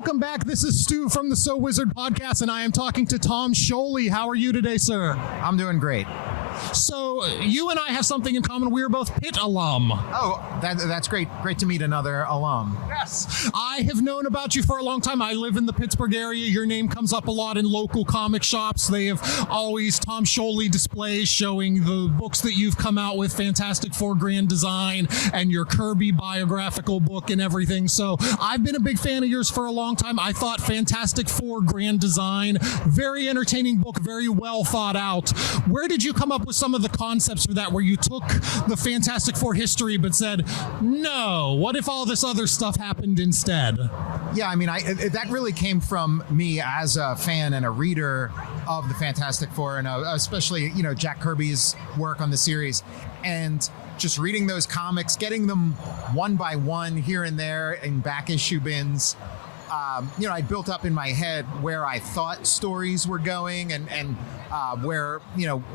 welcome back. This is Stu from the So Wizard podcast, and I am talking to Tom Scioli. How are you today, sir? I'm doing great. So you and I have something in common. We are both Pitt alum. Oh, that's great. Great to meet another alum. Yes. I have known about you for a long time. I live in the Pittsburgh area. Your name comes up a lot in local comic shops. They have always Tom Scioli displays showing the books that you've come out with, Fantastic Four Grand Design, and your Kirby biographical book and everything. So I've been a big fan of yours for a long time. I thought Fantastic Four Grand Design, very entertaining book, very well thought out. Where did you come up with some of the concepts for that, where you took the Fantastic Four history but said, no, what if all this other stuff happened instead? Yeah, I mean, that really came from me as a fan and a reader of the Fantastic Four, and especially, Jack Kirby's work on the series, and just reading those comics, getting them one by one here and there in back issue bins. I built up in my head where I thought stories were going and where,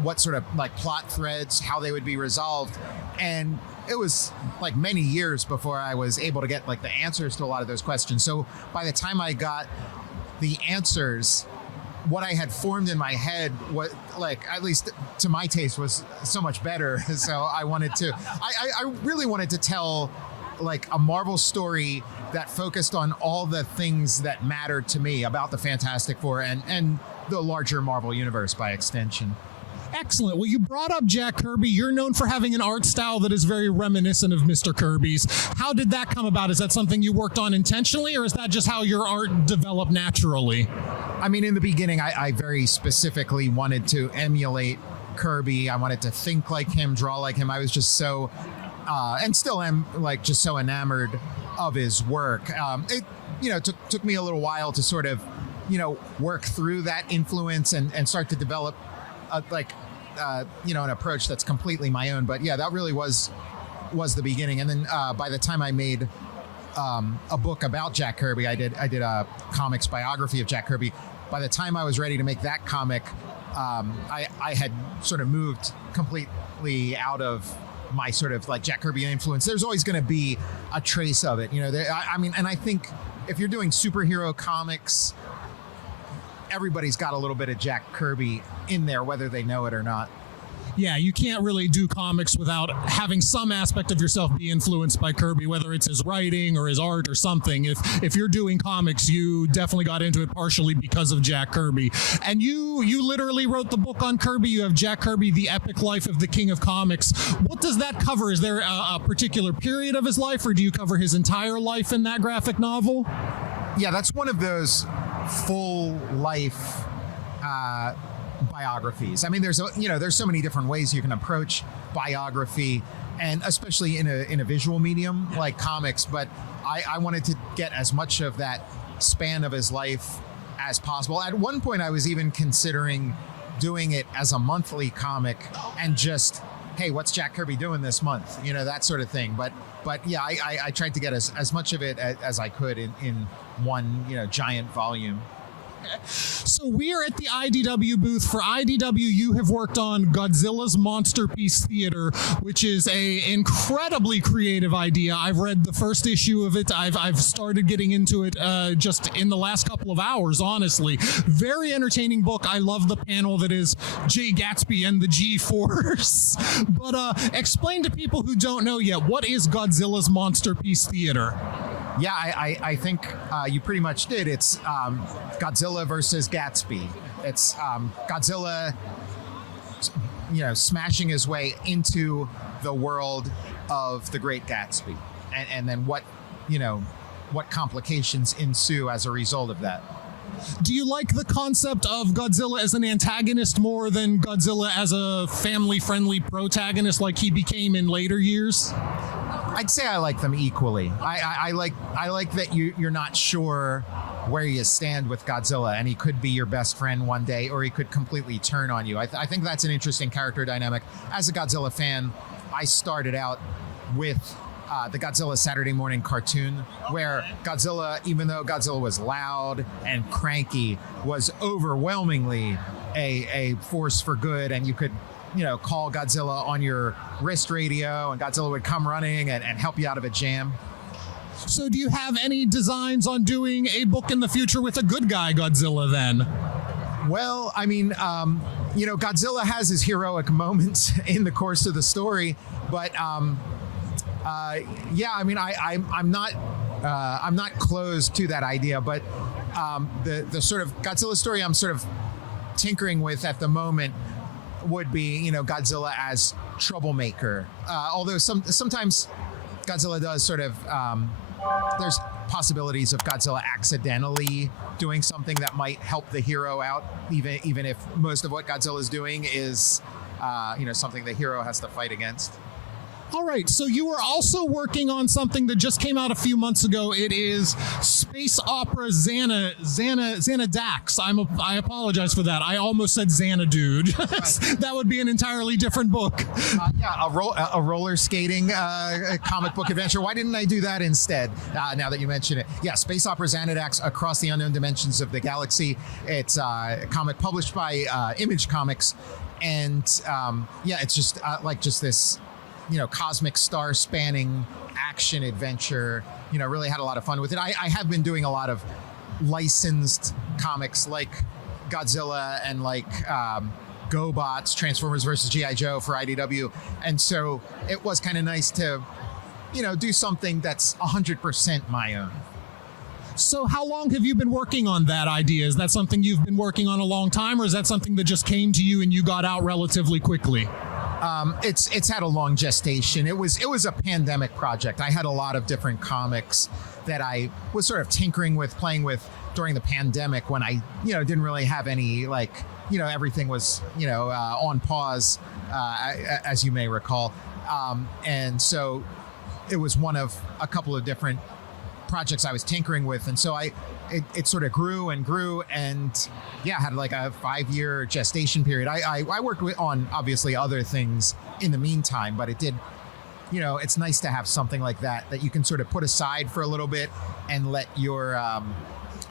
what sort of like plot threads, how they would be resolved. And it was like many years before I was able to get like the answers to a lot of those questions. So by the time I got the answers, what I had formed in my head, what, like, at least to my taste, was so much better. So I really wanted to tell like a Marvel story that focused on all the things that mattered to me about the Fantastic Four and the larger Marvel universe by extension. Excellent. Well, you brought up Jack Kirby. You're known for having an art style that is very reminiscent of Mr. Kirby's. How did that come about? Is that something you worked on intentionally, or is that just how your art developed naturally? I mean, in the beginning, I very specifically wanted to emulate Kirby. I wanted to think like him, draw like him. I was just so, and still am, like, just so enamored of his work. It took me a little while to sort of, work through that influence and start to develop an approach that's completely my own. But yeah, that really was the beginning. And then by the time I made a book about Jack Kirby, I did a comics biography of Jack Kirby. By the time I was ready to make that comic, I had sort of moved completely out of my sort of like Jack Kirby influence. There's always going to be a trace of it, and I think if you're doing superhero comics, everybody's got a little bit of Jack Kirby in there, whether they know it or not. Yeah, you can't really do comics without having some aspect of yourself be influenced by Kirby, whether it's his writing or his art or something. If you're doing comics, you definitely got into it partially because of Jack Kirby. And you literally wrote the book on Kirby. You have Jack Kirby, The Epic Life of the King of Comics. What does that cover? Is there a particular period of his life, or do you cover his entire life in that graphic novel? Yeah, that's one of those full life biographies. I mean, there's so many different ways you can approach biography, and especially in a visual medium like comics. But I wanted to get as much of that span of his life as possible. At one point, I was even considering doing it as a monthly comic and just, hey, what's Jack Kirby doing this month? That sort of thing. But yeah, I tried to get as much of it as I could in one giant volume. So we are at the IDW booth. For IDW, you have worked on Godzilla's Monsterpiece Theater, which is a incredibly creative idea. I've read the first issue of it. I've started getting into it just in the last couple of hours, honestly. Very entertaining book. I love the panel that is Jay Gatsby and the G-Force. But explain to people who don't know yet, what is Godzilla's Monsterpiece Theater? Yeah, I think you pretty much did. It's Godzilla versus Gatsby. It's Godzilla, smashing his way into the world of the Great Gatsby, and then what complications ensue as a result of that. Do you like the concept of Godzilla as an antagonist more than Godzilla as a family-friendly protagonist like he became in later years? I'd say I like them equally. I like that you're not sure where you stand with Godzilla, and he could be your best friend one day, or he could completely turn on you. I think that's an interesting character dynamic. As a Godzilla fan, I started out with the Godzilla Saturday morning cartoon, where Godzilla, even though Godzilla was loud and cranky, was overwhelmingly a force for good, and you could call Godzilla on your wrist radio, and Godzilla would come running and help you out of a jam. So do you have any designs on doing a book in the future with a good guy Godzilla then? Well, I mean, Godzilla has his heroic moments in the course of the story, but yeah, I mean, I'm not closed to that idea, but the sort of Godzilla story I'm sort of tinkering with at the moment would be, Godzilla as troublemaker. Although sometimes Godzilla does sort of, there's possibilities of Godzilla accidentally doing something that might help the hero out, even if most of what Godzilla is doing is, something the hero has to fight against. All right, so you were also working on something that just came out a few months ago. It is space opera Xanadax. I apologize for that. I almost said Xanadude. That would be an entirely different book. Yeah, a roller skating comic book adventure. Why didn't I do that instead? Now that you mention it. Yeah, space opera Xanadax, Across the Unknown Dimensions of the Galaxy. It's a comic published by Image Comics. And yeah, it's just just this cosmic star spanning action adventure. Really had a lot of fun with it. I have been doing a lot of licensed comics like Godzilla and like GoBots, Transformers versus G.I. Joe for IDW. And so it was kind of nice to, do something that's 100% my own. So how long have you been working on that idea? Is that something you've been working on a long time, or is that something that just came to you and you got out relatively quickly? It's had a long gestation. It was a pandemic project. I had a lot of different comics that I was sort of tinkering with, playing with during the pandemic when I, didn't really have any, everything was, on pause, as you may recall. And so it was one of a couple of different projects I was tinkering with. And so it sort of grew and grew, and yeah, had like a 5-year gestation period. I worked on obviously other things in the meantime, but it did, it's nice to have something like that you can sort of put aside for a little bit and let your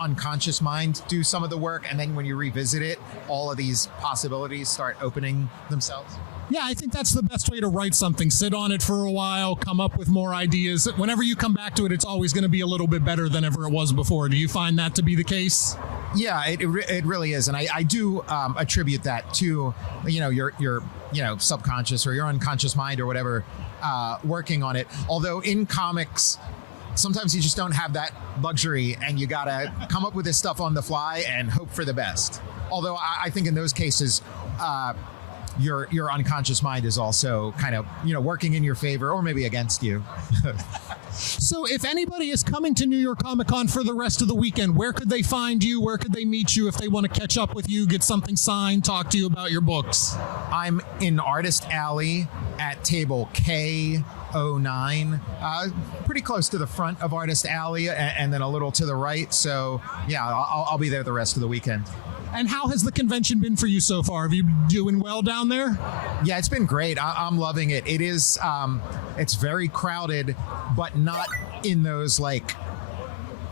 unconscious mind do some of the work. And then when you revisit it, all of these possibilities start opening themselves. Yeah, I think that's the best way to write something. Sit on it for a while, come up with more ideas. Whenever you come back to it, it's always going to be a little bit better than ever it was before. Do you find that to be the case? Yeah, it really is. And I do attribute that to, your subconscious or your unconscious mind or whatever, working on it. Although in comics, sometimes you just don't have that luxury and you got to come up with this stuff on the fly and hope for the best. Although I think in those cases, your unconscious mind is also kind of, working in your favor or maybe against you. So if anybody is coming to New York Comic Con for the rest of the weekend, where could they find you? Where could they meet you if they want to catch up with you, get something signed, talk to you about your books? I'm in Artist Alley at table K09, pretty close to the front of Artist Alley and then a little to the right. So yeah, I'll be there the rest of the weekend. And how has the convention been for you so far? Have you been doing well down there? Yeah, it's been great. I'm loving it. It is, it's very crowded, but not in those like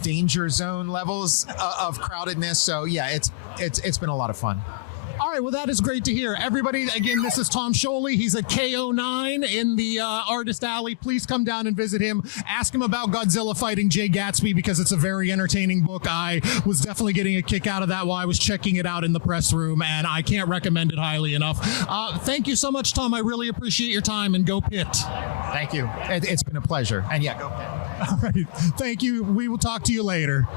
danger zone levels of crowdedness. So yeah, it's been a lot of fun. All right, well, that is great to hear. Everybody, again, this is Tom Scioli. He's at K09 in the Artist Alley. Please come down and visit him. Ask him about Godzilla fighting Jay Gatsby because it's a very entertaining book. I was definitely getting a kick out of that while I was checking it out in the press room, and I can't recommend it highly enough. Thank you so much, Tom. I really appreciate your time, and go Pitt. Thank you. It's been a pleasure. And yeah, go Pitt. All right. Thank you. We will talk to you later.